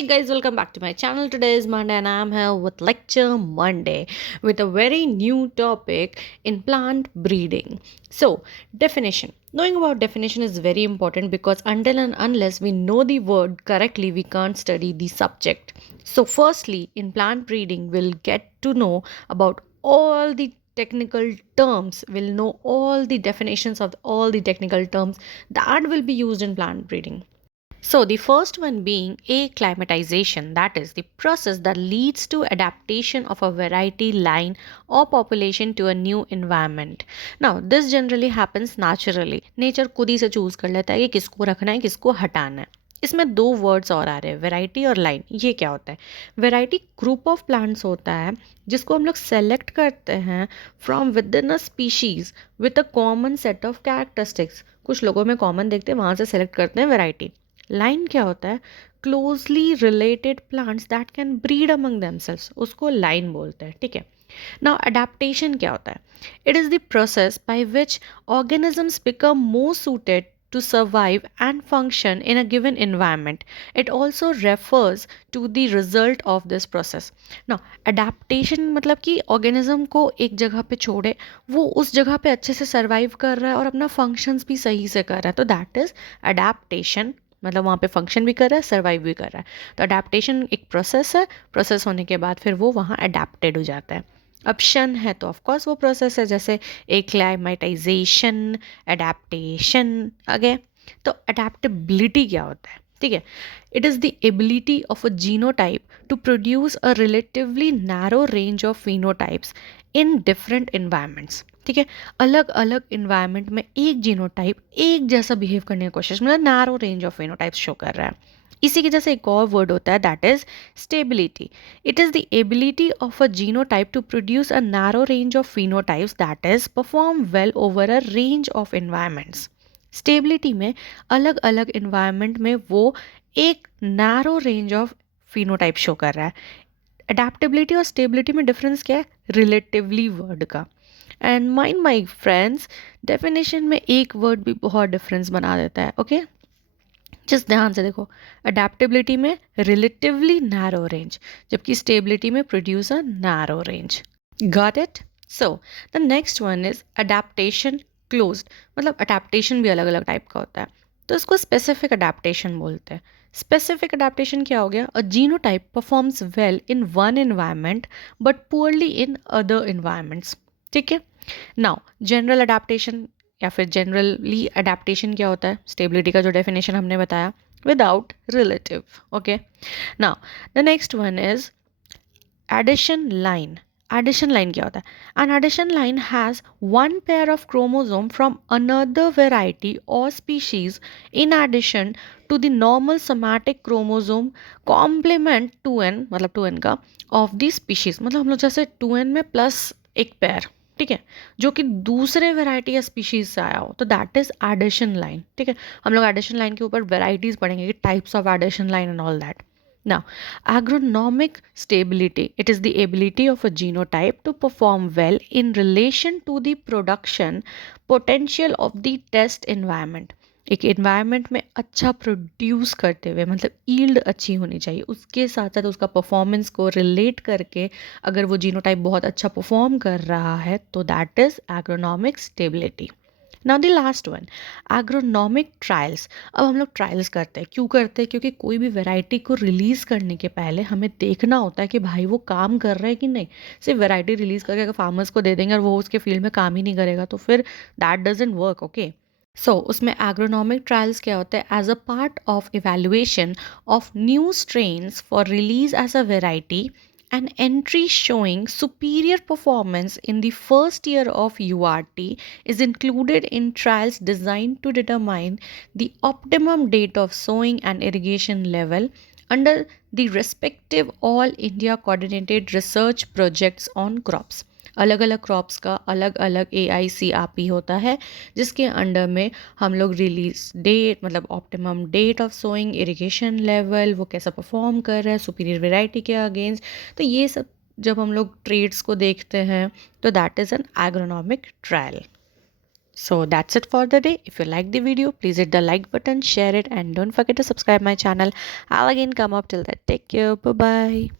Hey guys, welcome back to my channel. Today is Monday and I am here with Lecture Monday with a very new topic in plant breeding. So, definition. Knowing about definition is very important because until and unless we know the word correctly, we can't study the subject. So, firstly, in plant breeding, we'll get to know about all the technical terms, we'll know all the definitions of all the technical terms that will be used in plant breeding. So, the first one being acclimatization, that is the process that leads to adaptation of a variety line or population to a new environment. Now, this generally happens naturally. Nature खुद ही से choose कर लेता है कि किसको रखना है, किसको हटाना है. इसमें दो वर्ड्स और आ रहे हैं, वेराइटी और लाइन. ये क्या होता है? वेराइटी ग्रुप ऑफ प्लांट्स होता है जिसको हम लोग सेलेक्ट करते हैं from with in a species with a common set of characteristics. कुछ लोगों में कॉमन देखते हैं, वहाँ से सेलेक्ट करते हैं वेराइटी. लाइन क्या होता है? Closely related plants that can breed among themselves, उसको लाइन बोलते हैं. ठीक है. नाउ अडेप्टेशन क्या होता है? It is the process by which organisms become more suited to survive and function in a given environment. It also refers to the result of this process. Now, adaptation मतलब कि organism को एक जगह पे छोड़े, वो उस जगह पे अच्छे से survive कर रहा है और अपना functions भी सही से कर रहा है, तो that is adaptation. मतलब वहाँ पे फंक्शन भी कर रहा है, सर्वाइव भी कर रहा है. तो अडेप्टेशन एक प्रोसेस है. प्रोसेस होने के बाद फिर वो वहाँ अडेप्टेड हो जाता है. अब शन है तो ऑफकोर्स वो प्रोसेस है, जैसे एक्लाइमेटाइजेशन, अडेप्टेशन. आगे तो अडेप्टेबिलिटी क्या होता है? ठीक है. It is the ability of a genotype to produce a relatively narrow range of phenotypes in different environments. ठीक है. अलग अलग इन्वायरमेंट में एक जीनोटाइप एक जैसा बिहेव करने की कोशिश, मतलब narrow range of phenotypes show कर रहा है. इसी के जैसे एक और वर्ड होता है, that is stability. It is the ability of a genotype to produce a narrow range of phenotypes that is perform well over a range of environments. Stability में अलग अलग इन्वायरमेंट में वो एक narrow range of phenotype show कर रहा है. Adaptability और स्टेबिलिटी में डिफरेंस क्या है? रिलेटिवली वर्ड का. And mind my friends, definition में एक वर्ड भी बहुत डिफरेंस बना देता है. ओके, जस्ट ध्यान से देखो. अडेप्टेबिलिटी में रिलेटिवली नैरो रेंज, जबकि स्टेबिलिटी में produce a narrow range. Got it? So the next one is adaptation closed. मतलब अडेप्टेशन भी अलग अलग टाइप का होता है, तो इसको स्पेसिफिक अडेप्टेशन बोलते हैं. स्पेसिफिक अडेप्टेशन क्या हो गया? A genotype performs well in one environment but poorly in other environments. ठीक है. नाउ जनरल अडेप्टेशन या फिर जनरली अडेप्टेशन क्या होता है? स्टेबिलिटी का जो डेफिनेशन हमने बताया, without relative. Okay. Now the next one is addition line. Addition line क्या होता है? An addition line has one pair of chromosome from another variety और species in addition to the normal somatic chromosome complement 2n, मतलब 2n का, of the species. मतलब हम लोग जैसे 2n में प्लस एक पेयर, ठीक है, जो कि दूसरे वेराइटी या स्पीशीज से आया हो, तो दैट इज एडिशन लाइन. ठीक है. हम लोग एडिशन लाइन के ऊपर वेराइटीज पढ़ेंगे कि types of addition line and all that. Now, agronomic stability, it is the ability of a genotype to perform well in relation to the production potential of the test environment. एक environment में अच्छा produce करते हुए, मतलब yield अच्छी होनी चाहिए, उसके साथ साथ उसका परफॉर्मेंस को रिलेट करके अगर वो जीनोटाइप बहुत अच्छा परफॉर्म कर रहा है, तो that is agronomic stability. Now the last one, agronomic trials. अब हम लोग ट्रायल्स करते हैं. क्यों करते हैं? क्योंकि कोई भी वैरायटी को रिलीज़ करने के पहले हमें देखना होता है कि भाई वो काम कर रहा है कि नहीं. सिर्फ वैरायटी रिलीज़ करके अगर फार्मर्स को दे देंगे और वो उसके फील्ड में काम ही नहीं करेगा, तो फिर that doesn't work. Okay. So उसमें एग्रोनॉमिक ट्रायल्स क्या होता है? As a part of evaluation of new strains for release as a variety, an entry showing superior performance in the first year of URT is included in trials designed to determine the optimum date of sowing and irrigation level under the respective All India Coordinated Research Projects on Crops. अलग अलग crops का अलग अलग AICRP होता है, जिसके under में हम लोग रिलीज डेट, मतलब optimum date of sowing, irrigation level, वो कैसा परफॉर्म कर रहा है सुपीरियर वेराइटी के अगेंस्ट, तो ये सब जब हम लोग ट्रेड्स को देखते हैं, तो that is an agronomic trial. So that's it for the day. If you like the video, please hit the like button, share it, and don't forget to subscribe my channel. I'll again come up till that. Take care. Bye bye.